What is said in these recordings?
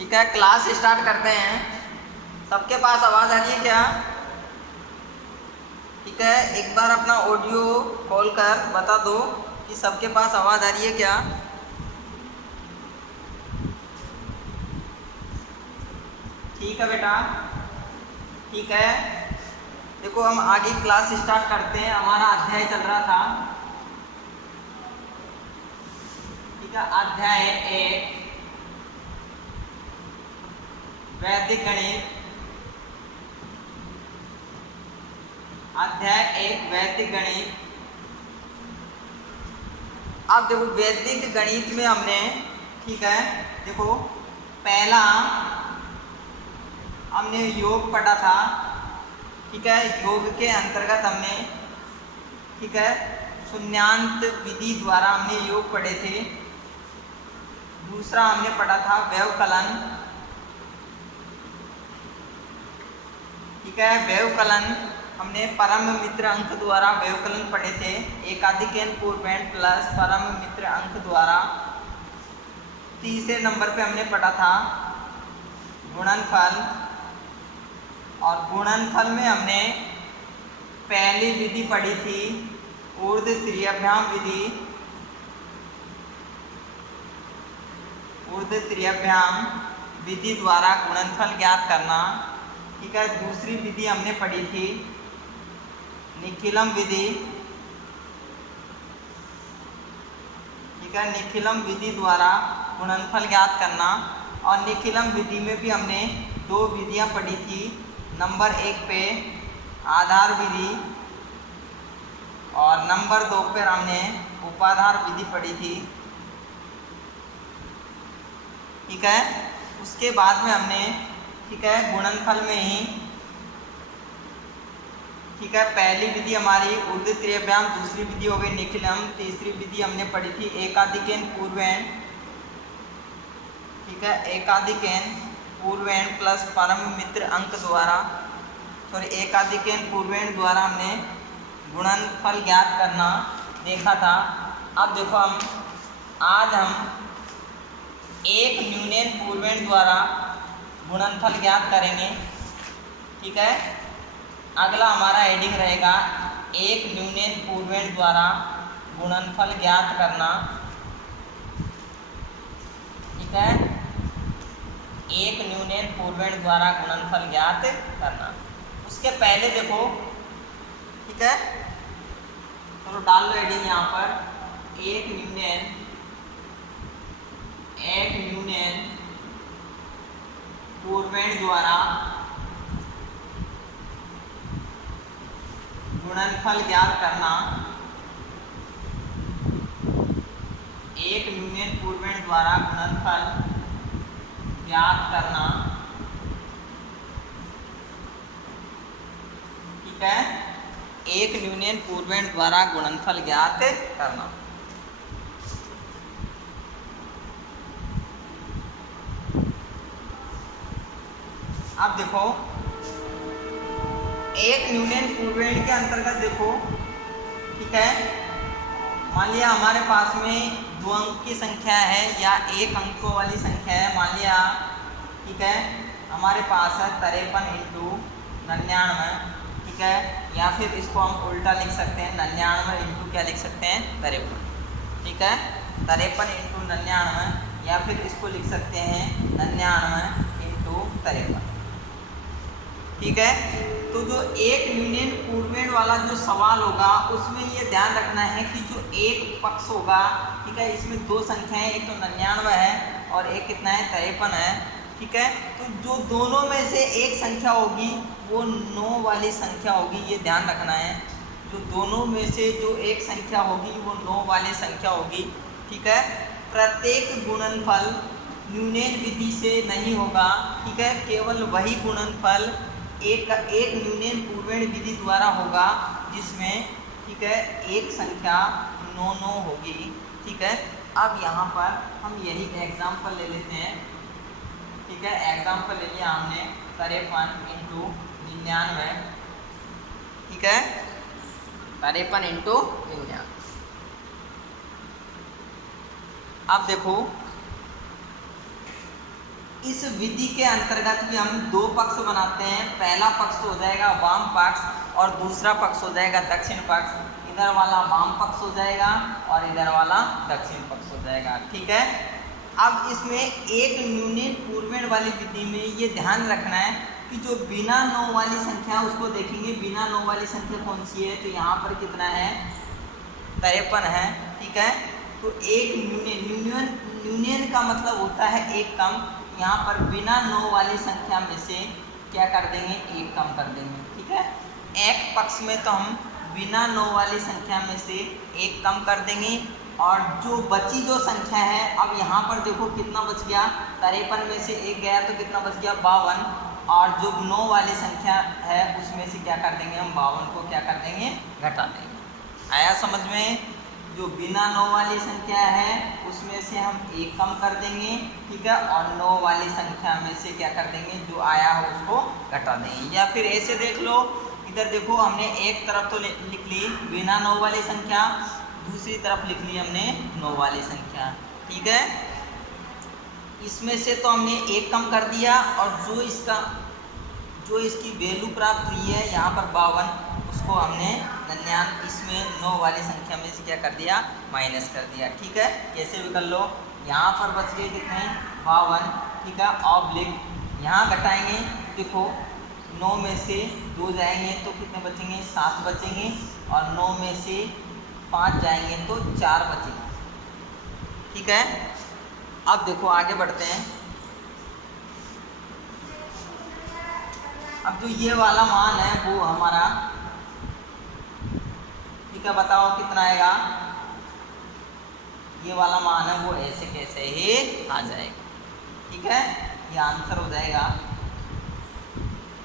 ठीक है, class start करते हैं। सबके पास आवाज़ आ रही है क्या? ठीक है, एक बार अपना ऑडियो कॉल कर बता दो कि सबके पास आवाज़ आ रही है क्या। ठीक है बेटा, ठीक है। देखो हम आगे क्लास स्टार्ट करते हैं। हमारा अध्याय चल रहा था, ठीक है, अध्याय 1 वैदिक गणित। अध्याय 1 वैदिक गणित। अब देखो वैदिक गणित में हमने, ठीक है, देखो पहला हमने योग पढ़ा था। ठीक है, योग के अंतर्गत हमने, ठीक है, शून्यांत विधि द्वारा हमने योग पढ़े थे। दूसरा हमने पढ़ा था व्यवकलन। ठीक है, व्यवकलन हमने परम मित्र अंक द्वारा व्यवकलन पढ़े थे, एकाधिक n पूर्वेण प्लस परम मित्र अंक द्वारा। तीसरे नंबर पे हमने पढ़ा था गुणनफल, और गुणनफल में हमने पहली विधि पढ़ी थी ऊर्ध्व त्रियभ्याम विधि। ऊर्ध्व त्रियभ्याम विधि द्वारा गुणनफल ज्ञात करना। ठीक है, दूसरी विधि हमने पढ़ी थी निखिलम विधि। ठीक है, निखिलम विधि द्वारा गुणनफल ज्ञात करना। और निखिलम विधि में भी हमने दो विधियां पढ़ी थी। नंबर 1 पे आधार विधि और नंबर 2 पर हमने उपाधार विधि पढ़ी थी। ठीक है, उसके बाद में हमने, ठीक है, गुणनफल में ही, ठीक है, पहली विधि हमारी ऊर्ध्व त्रियभ्याम, दूसरी विधि हो गई निखिलम, तीसरी विधि हमने पढ़ी थी एकाधिक n पूर्वेण। ठीक है, एकाधिक n पूर्वेण प्लस परम मित्र अंक द्वारा, सॉरी एकाधिक n पूर्वेण द्वारा हमने गुणनफल ज्ञात करना देखा था। अब देखो आज हम एक न्यूनन पूर्वेण द्वारा गुणनफल ज्ञात करेंगे। ठीक है, अगला हमारा हेडिंग रहेगा एक न्यूनन पूर्वेण द्वारा गुणनफल ज्ञात करना। ठीक है, एक न्यूनन पूर्वेण द्वारा गुणनफल ज्ञात करना। उसके पहले देखो, ठीक है, चलो डाल लो हेडिंग यहाँ पर, एक न्यूनन पूर्वेण द्वारा गुणनफल ज्ञात करना। एक न्यूनन पूर्वेण द्वारा गुणनफल ज्ञात करना। ठीक है, एक न्यूनन पूर्वेण द्वारा गुणनफल ज्ञात करना। अब देखो एक न्यूनन पूर्वेण के अंतर्गत देखो, ठीक है, मान लिया हमारे पास में 2 अंक की संख्या है या 1 अंकों वाली संख्या है। मान लिया, ठीक है, हमारे पास है 53 इंटू 99। ठीक है, या फिर इसको हम उल्टा लिख सकते हैं, 99 इंटू क्या लिख सकते हैं, 53। ठीक है, 53 इंटू 99, या फिर इसको लिख सकते हैं 99 इंटू 53। ठीक है, तो जो एक न्यूनन पूर्वेण वाला जो सवाल होगा उसमें ये ध्यान रखना है कि जो एक पक्ष होगा, ठीक है, इसमें 2 संख्याएं, एक तो 99 है और एक कितना है, 53 है। ठीक है, तो जो दोनों में से एक संख्या होगी वो 9 वाली संख्या होगी, ये ध्यान रखना है। जो दोनों में से जो एक संख्या होगी वो 9 वाली संख्या होगी। ठीक है, प्रत्येक गुणनफल न्यूनन विधि से नहीं होगा। ठीक है, केवल वही गुणनफल एक न्यूनन पूर्वेण विधि द्वारा होगा जिसमें, ठीक है, एक संख्या 9 होगी। ठीक है, अब यहाँ पर हम यही एग्जाम्पल ले लेते हैं। ठीक है, एग्जाम्पल ले लिया हमने 53 इंटू 99। ठीक है, 53 इंटू 99। अब देखो इस विधि के अंतर्गत भी हम दो पक्ष बनाते हैं। पहला पक्ष हो जाएगा वाम पक्ष और दूसरा पक्ष हो जाएगा दक्षिण पक्ष। इधर वाला वाम पक्ष हो जाएगा और इधर वाला दक्षिण पक्ष हो जाएगा। ठीक है। अब इसमें एक न्यूनन पूर्वेण वाली विधि में ये ध्यान रखना है कि जो बिना 9 वाली संख्या उसको देखेंगे। बिना 9 वाली संख्या कौन सी है? तो यहाँ पर कितना है? 53 है। ठीक है। तो एक न्यूनन का मतलब होता है एक कम। यहाँ पर बिना 9 वाली संख्या में से क्या कर देंगे? एक कम कर देंगे। ठीक है। एक पक्ष में तो हम बिना 9 वाली संख्या में से एक कम कर देंगे और जो बची जो संख्या है, अब यहाँ पर देखो कितना बच गया? 53 में से एक गया तो कितना बच गया? 52। और जो 9 वाली संख्या है उसमें से क्या कर देंगे? हम 52 को क्या कर देंगे? घटा देंगे। आया समझ में? जो बिना 9 वाली संख्या है उसमें से हम एक कम कर देंगे। ठीक है। और 9 वाली संख्या में से क्या कर देंगे? जो आया हो उसको घटा देंगे। या फिर ऐसे देख लो, इधर देखो हमने एक तरफ तो लिख ली बिना 9 वाली संख्या, दूसरी तरफ लिख ली हमने 9 वाली संख्या। ठीक है। इसमें से तो हमने एक कम कर दिया और जो इसकी वैल्यू प्राप्त हुई है यहाँ पर 52, उसको हमने 99 इसमें 9 वाली संख्या में से क्या कर दिया? माइनस कर दिया। ठीक है। कैसे भी कर लो। यहाँ पर बच गए कितने? 52। ठीक है। ऑब्लिक यहाँ घटाएंगे। देखो 9 में से 2 जाएंगे तो कितने बचेंगे? 7 बचेंगे। और 9 में से 5 जाएंगे तो 4 बचेंगे। ठीक है। अब देखो आगे बढ़ते हैं। अब जो ये वाला मान है वो हमारा, ठीक है, बताओ कितना आएगा? ये वाला मान है वो ऐसे कैसे ही आ जाएगा। ठीक है। ये आंसर हो जाएगा।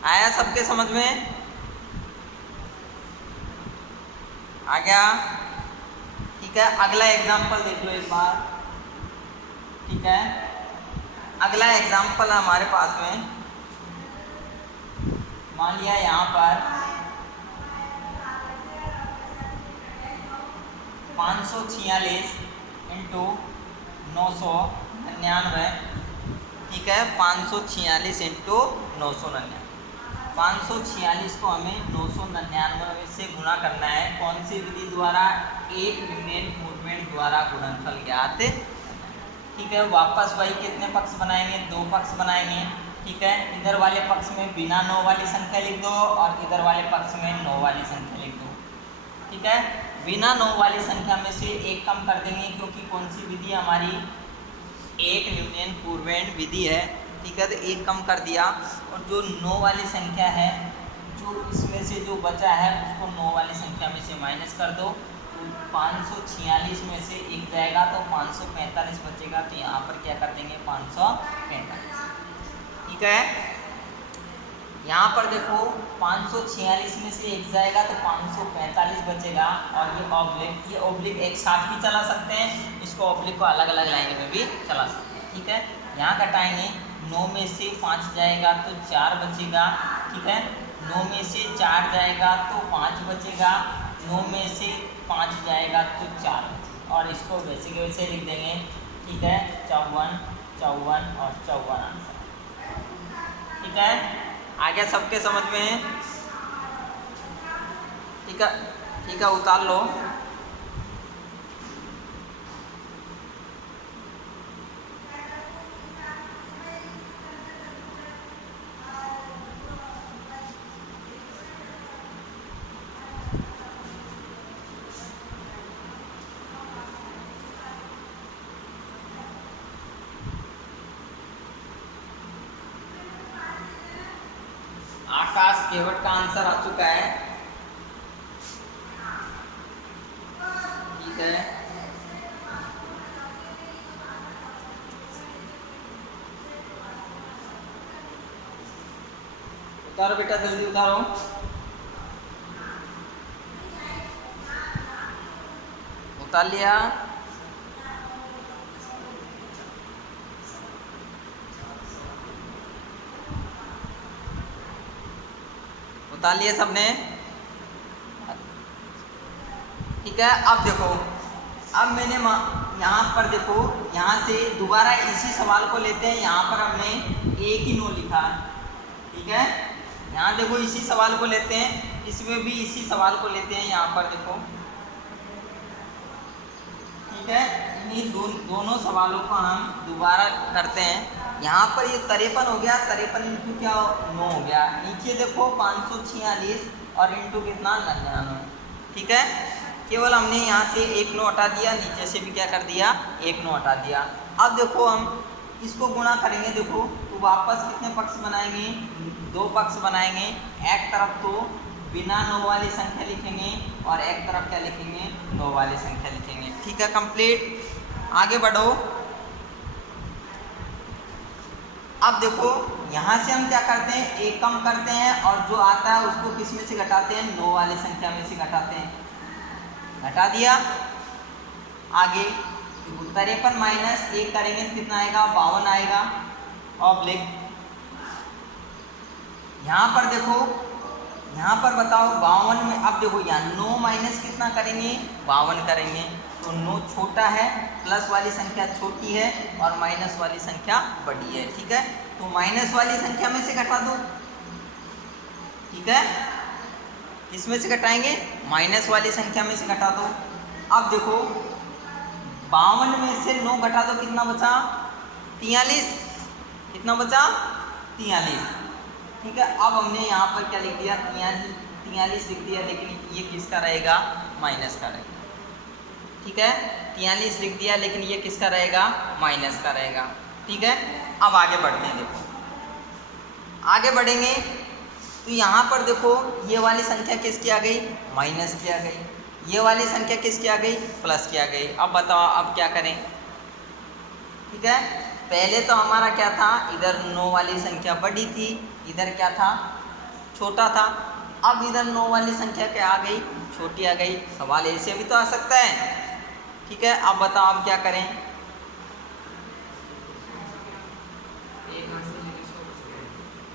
आया सबके समझ में? आ गया? ठीक है। अगला एग्जाम्पल देख लो एक बार। ठीक है। अगला एग्जाम्पल हमारे पास में, मान लिया यहाँ पर 546 इंटू 999। ठीक है। 546 इंटू 999। 546 को हमें 999 से गुणा करना है। कौन सी विधि द्वारा? एक न्यूनन पूर्वेण द्वारा गुणनफल ज्ञात। ठीक है। वापस वही कितने पक्ष बनाएंगे? 2 पक्ष बनाएंगे। ठीक है। इधर वाले पक्ष में बिना 9 वाली संख्या लिख दो और इधर वाले पक्ष में 9 वाली संख्या लिख दो। ठीक है। बिना 9 वाली संख्या में से एक कम कर देंगे क्योंकि कौन सी विधि हमारी? एक न्यूनन पूर्वेण विधि है। ठीक है। तो एक कम कर दिया और जो 9 वाली संख्या है, जो इसमें से जो बचा है उसको 9 वाली संख्या में से माइनस कर दो। तो 546 में से एक जाएगा तो 545 बचेगा। तो यहाँ पर क्या कर देंगे? 545। ठीक है। यहाँ पर देखो 546 में से एक जाएगा तो 545 बचेगा। और ये ऑब्लिक एक साथ भी चला सकते हैं, इसको ऑब्लिक को अलग अलग लाइन में भी चला सकते हैं। ठीक है। यहाँ घटाएंगे। 9 में से 5 जाएगा तो 4 बचेगा। ठीक है। 9 में से 4 जाएगा तो 5 बचेगा। 9 में से 5 जाएगा तो 4 बचेगा। और इसको वैसे के वैसे लिख देंगे। ठीक है। 54, 54 और 54 आंसर। ठीक है। आगे सबके समझ में? ठीक है। ठीक है। उतार लो। आकाश केवट का आंसर आ चुका है। ठीक है। उतारो बेटा, जल्दी उतारो। उतार लिया? उतार लिए सबने? ठीक है। अब देखो, अब मैंने यहाँ पर देखो, यहाँ से दोबारा इसी सवाल को लेते हैं। यहाँ पर हमने एक ही 9 लिखा है, ठीक है। यहाँ देखो इसी सवाल को लेते हैं, इसमें भी इसी सवाल को लेते हैं। यहाँ पर देखो, ठीक है, इन्हीं दोनों सवालों को हम दोबारा करते हैं। यहाँ पर ये 53 हो गया, 53 इंटू क्या 9 हो गया। नीचे देखो 546 और इंटू कितना 99, ठीक है। केवल हमने यहाँ से एक 9 हटा दिया, नीचे से भी क्या कर दिया, एक 9 हटा दिया। अब देखो हम इसको गुणा करेंगे, देखो तो वापस कितने पक्ष बनाएंगे, 2 पक्ष बनाएंगे। एक तरफ तो बिना 9 वाली संख्या लिखेंगे और एक तरफ क्या लिखेंगे, 9 वाली संख्या लिखेंगे, ठीक है। कंप्लीट, आगे बढ़ो। अब देखो यहाँ से हम क्या करते हैं, एक कम करते हैं और जो आता है उसको किस में से घटाते हैं, 9 वाली संख्या में से घटाते हैं। घटा दिया। आगे 53 माइनस 1 करेंगे तो कितना आएगा, 52 आएगा। ऑब्लिक यहाँ पर देखो, यहाँ पर बताओ 52 में, अब देखो यहाँ 9 माइनस कितना करेंगे, 52 करेंगे। तो 9 छोटा है, प्लस वाली संख्या छोटी है और माइनस वाली संख्या बड़ी है, ठीक है। तो माइनस वाली संख्या में से घटा दो, ठीक है। इसमें से घटाएंगे, माइनस वाली संख्या में से घटा दो। अब देखो 52 में से 9 घटा दो, कितना बचा, 43। कितना बचा, 43, ठीक है। अब हमने यहाँ पर क्या लिख दिया, 43 लिख दिया, लेकिन ये किसका रहेगा, माइनस का रहेगा, ठीक है। 43 लिख दिया, लेकिन ये किसका रहेगा, माइनस का रहेगा, ठीक है। अब आगे बढ़ते हैं, देखो आगे बढ़ेंगे तो यहाँ पर देखो ये वाली संख्या किसकी आ गई, माइनस की आ गई। ये वाली संख्या किसकी आ गई, प्लस की आ गई। अब बताओ अब क्या करें, ठीक है। पहले तो हमारा क्या था, इधर 9 वाली संख्या बड़ी थी, इधर क्या था, छोटा था। अब इधर 9 वाली संख्या क्या आ गई, छोटी आ गई। सवाल ऐसे भी तो आ सकता है, ठीक है। अब बताओ अब क्या करें,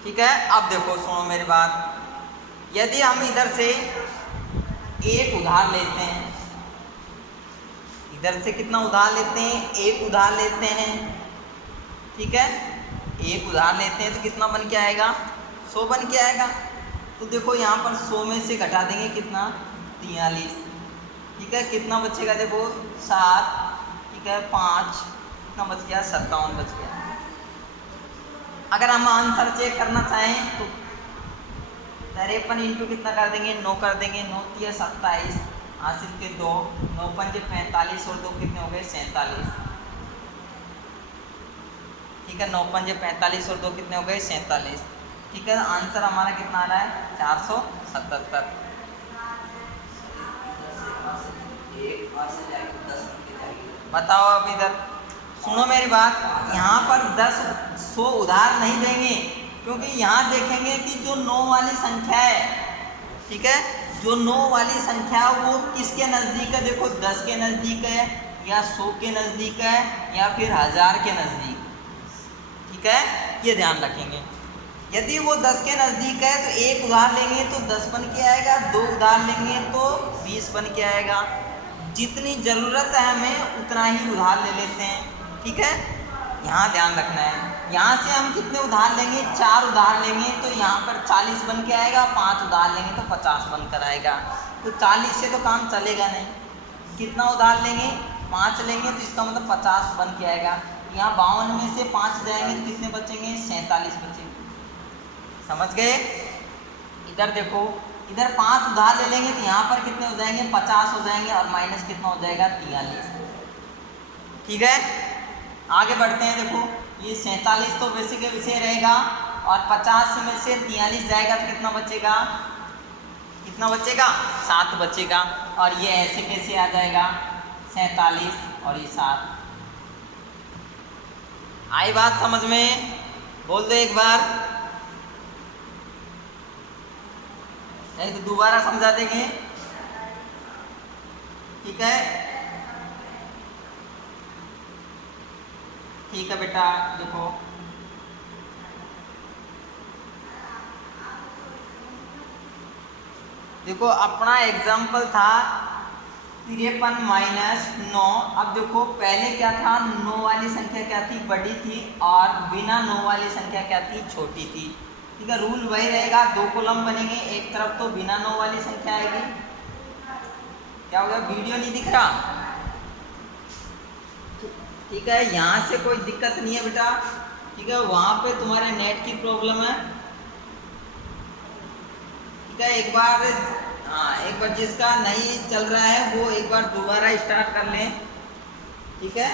ठीक है। अब देखो सुनो मेरी बात, यदि हम इधर से एक उधार लेते हैं, इधर से कितना उधार लेते हैं, एक उधार लेते हैं, ठीक है। एक उधार लेते हैं तो कितना बन के आएगा, 100 बन के आएगा। तो देखो यहाँ पर 100 में से घटा देंगे कितना, 43, ठीक है। कितना बचेगा, देखो 7, ठीक है, 5, कितना बच गया, 57 बच गया। अगर हम आंसर चेक करना चाहें तो 53 इंटू कितना कर देंगे, 9 कर देंगे, 9 3 27, हासिल के 2, 9 5 45 और 2 कितने हो गए, 47, ठीक है। 9 5 45 और 2 कितने हो गए, 47, ठीक है। आंसर हमारा कितना आ रहा है, 477। बताओ अब इधर सुनो मेरी बात, यहाँ पर 100 उधार नहीं देंगे, क्योंकि यहाँ देखेंगे कि जो 9 वाली संख्या है, ठीक है, जो 9 वाली संख्या वो किसके नज़दीक है, देखो 10 के नज़दीक है या 100 के नज़दीक है या फिर 1000 के नज़दीक, ठीक है। ये ध्यान रखेंगे। यदि वो 10 के नज़दीक है तो एक उधार लेंगे तो 10 बन के आएगा, 2 उधार लेंगे तो 20 बन के आएगा। जितनी ज़रूरत है हमें उतना ही उधार ले लेते हैं, ठीक है। यहाँ ध्यान रखना है, यहाँ से हम कितने उधार लेंगे, 4 उधार लेंगे तो यहाँ पर 40 बन के आएगा, 5 उधार लेंगे तो 50 बन कर आएगा। तो 40 से तो काम चलेगा नहीं। कितना उधार लेंगे, 5 लेंगे तो इसका मतलब 50 बन के आएगा। यहाँ 52 में से 5 जाएंगे तो कितने बचेंगे, 47 बचेंगे। समझ गए। इधर देखो, इधर 5 उधार ले लेंगे तो यहाँ पर कितने हो जाएंगे, 50 हो जाएंगे और माइनस कितना हो जाएगा, 43, ठीक है। आगे बढ़ते हैं। देखो ये 47 तो वैसे के वैसे रहेगा और 50 में से 43 जाएगा तो कितना बचेगा, कितना बचेगा, 7 बचेगा। और ये ऐसे कैसे आ जाएगा, 47 और ये 7। आई बात समझ में, बोल दो एक बार, नहीं तो दोबारा समझा देंगे, ठीक है। ठीक है बेटा, देखो देखो अपना एग्जाम्पल था 53 माइनस 9। अब देखो पहले क्या था, 9 वाली संख्या क्या थी, बड़ी थी, और बिना 9 वाली संख्या क्या थी, छोटी थी। ठीक है, रूल वही रहेगा, दो कॉलम बनेंगे, एक तरफ तो बिना 9 वाली संख्या आएगी। क्या हो गया, वीडियो नहीं दिख रहा? ठीक है, यहाँ से कोई दिक्कत नहीं है बेटा। ठीक है, वहाँ पे तुम्हारे नेट की प्रॉब्लम है। ठीक है, एक बार जिसका नहीं चल रहा है वो एक बार दोबारा स्टार्ट कर लें। ठीक है,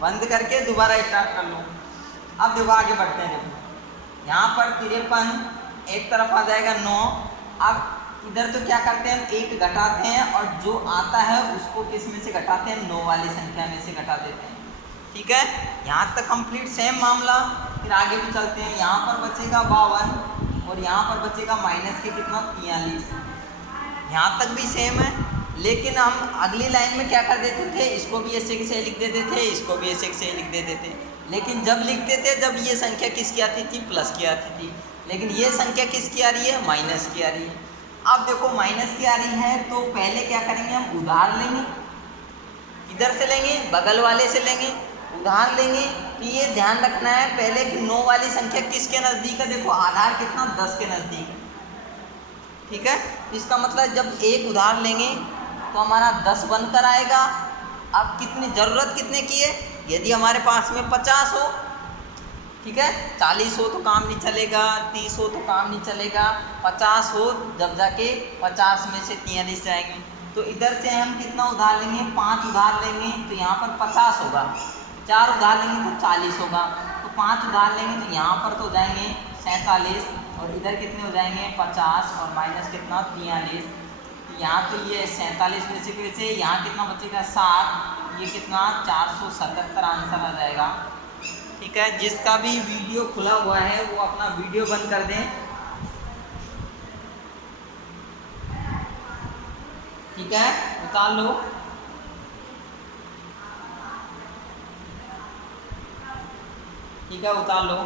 बंद करके दोबारा स्टार्ट कर लो। अब देखो आगे बढ़ते हैं। देखो यहाँ पर 53 एक तरफ आ जाएगा 9। अब इधर तो क्या करते हैं, हम एक घटाते हैं और जो आता है उसको किस में से घटाते हैं, 9 वाली संख्या में से घटा देते हैं। ठीक है, यहाँ तक कंप्लीट सेम मामला। फिर आगे भी चलते हैं। यहाँ पर बचेगा 52 और यहाँ पर बचेगा माइनस के कितना, 43। यहाँ तक भी सेम है, लेकिन हम अगली लाइन में क्या कर देते थे, इसको भी ऐसे से लिख देते थे, इसको भी ऐसे से लिख देते थे। लेकिन जब लिखते थे जब ये संख्या किसकी आती थी, प्लस की आती थी, लेकिन ये संख्या किसकी आ रही है, माइनस की आ रही है। अब देखो माइनस की आ रही है तो पहले क्या करेंगे, हम उधार लेंगे। इधर से लेंगे, बगल वाले से लेंगे, उधार लेंगे। कि ये ध्यान रखना है पहले कि 9 वाली संख्या किसके नज़दीक है, देखो आधार कितना, 10 के नज़दीक है। ठीक है, इसका मतलब जब एक उधार लेंगे तो हमारा 10 बनकर आएगा। अब कितनी ज़रूरत कितने की है, यदि हमारे पास में 50 हो, ठीक है, 40 हो तो काम नहीं चलेगा, 30 हो तो काम नहीं चलेगा, 50 हो जब जाके 50 में से 43 जाएंगे। तो इधर से हम कितना उधार लेंगे, 5 उधार लेंगे तो यहाँ पर 50 होगा, 4 उधार लेंगे तो 40 होगा, तो 5 उधार लेंगे तो यहाँ पर तो हो जाएंगे 47 और इधर कितने हो जाएंगे 50 और माइनस कितना 43। तो यहाँ तो ये 47 में से यहाँ कितना बचेगा 7, ये कितना 477 आंसर आ जाएगा। ठीक है, जिसका भी वीडियो खुला हुआ है वो अपना वीडियो बंद कर दें। ठीक है, उतार लो। ठीक है, उतार लो।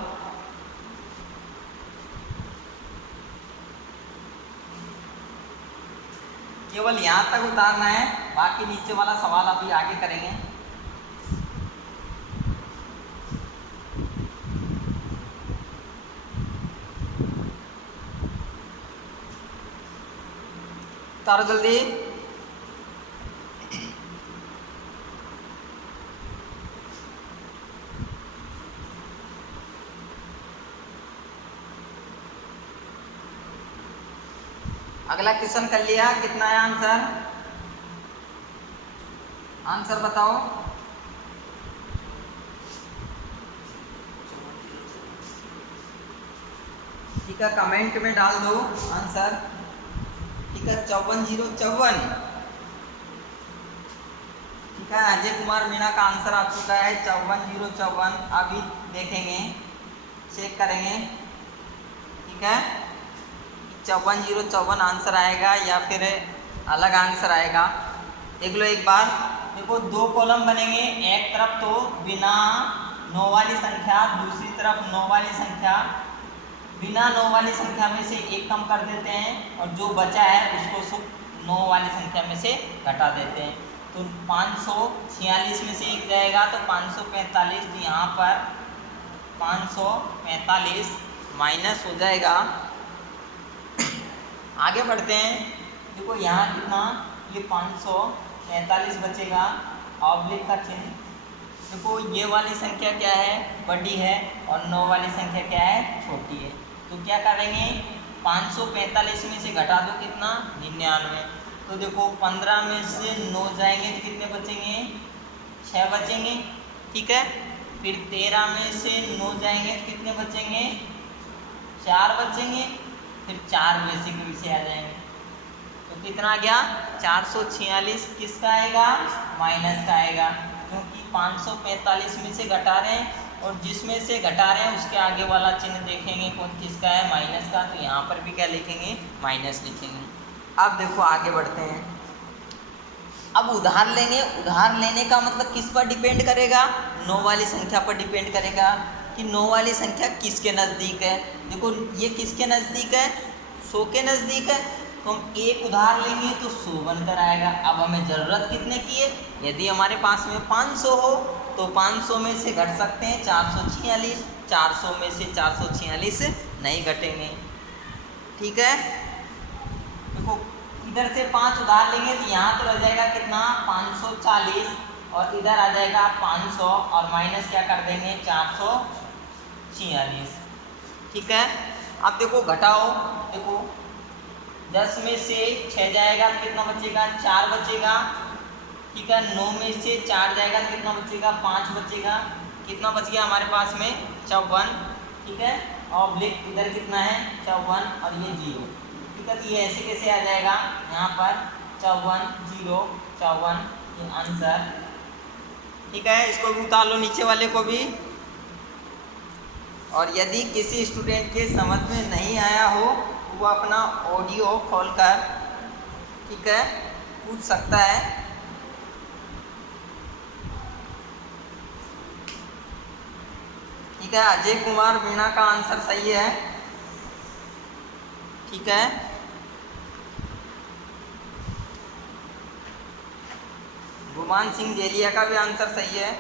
केवल यहाँ तक उतारना है, बाकी नीचे वाला सवाल अभी आगे करेंगे। उतारो जल्दी। अगला क्वेश्चन कर लिया, कितना है आंसर, आंसर बताओ। ठीक है, कमेंट में डाल दो आंसर। ठीक है, 5454। ठीक है, अजय कुमार मीणा का आंसर आ चुका है 5454। अभी देखेंगे, चेक करेंगे। ठीक है, 5454 आंसर आएगा या फिर अलग आंसर आएगा, देख लो एक बार। देखो दो कॉलम बनेंगे, एक तरफ तो बिना 9 वाली संख्या, दूसरी तरफ 9 वाली संख्या। बिना 9 वाली संख्या में से एक कम कर देते हैं और जो बचा है उसको सिर्फ 9 वाली संख्या में से घटा देते हैं। तो 546 में से एक जाएगा तो 545, तो यहाँ पर 545 माइनस हो जाएगा। आगे बढ़ते हैं। देखो यहाँ कितना, ये 545 बचेगा, ऑब्लिक का चिन्ह। देखो ये वाली संख्या क्या है, बड़ी है, और 9 वाली संख्या क्या है, छोटी है। तो क्या करेंगे, 545 में से घटा दो कितना, 99। तो देखो 15 में से 9 जाएंगे तो कितने बचेंगे, 6 बचेंगे। ठीक है, फिर 13 में से 9 जाएंगे तो कितने बचेंगे, 4 बचेंगे। फिर 4 बेसिक में से आ जाएंगे तो कितना आ गया, 446 किसका आएगा, माइनस का आएगा, क्योंकि 545 में से घटा रहे हैं और जिसमें से घटा रहे हैं उसके आगे वाला चिन्ह देखेंगे कौन किसका है, माइनस का। तो यहाँ पर भी क्या लिखेंगे, माइनस लिखेंगे। अब देखो आगे बढ़ते हैं। अब उधार लेंगे। उधार लेने का मतलब किस पर डिपेंड करेगा, 9 वाली संख्या पर डिपेंड करेगा कि 9 वाली संख्या किसके नज़दीक है। देखो ये किसके नज़दीक है, 100 के नज़दीक है, तो तो हम एक उधार लेंगे तो 100 बनकर आएगा। अब हमें ज़रूरत कितने की है, यदि हमारे पास में 500 हो तो 500 में से घट सकते हैं 446, 400 में से 446 नहीं घटेंगे। ठीक है, देखो इधर से 5 उधार लेंगे तो यहाँ तो रह जाएगा कितना 540 और इधर आ जाएगा 500 और माइनस क्या कर देंगे 446। ठीक है, अब देखो घटाओ, देखो 10 में से 6 जाएगा तो कितना बचेगा 4 बचेगा। ठीक है, 9 में से 4 जाएगा तो कितना बचेगा 5 बचेगा। कितना बच गया हमारे पास में 54। ठीक है, ऑब्लिक इधर कितना है 54 और ये 0। ठीक है, तो ये ऐसे कैसे आ जाएगा यहाँ पर 54 0 54 ये आंसर। ठीक है, इसको भी उतार लो नीचे वाले को भी। और यदि किसी स्टूडेंट के समझ में नहीं आया हो वो अपना ऑडियो खोलकर ठीक है पूछ सकता है। ठीक है, अजय कुमार मीणा का आंसर सही है। ठीक है, गुमान सिंह जेलिया का भी आंसर सही है।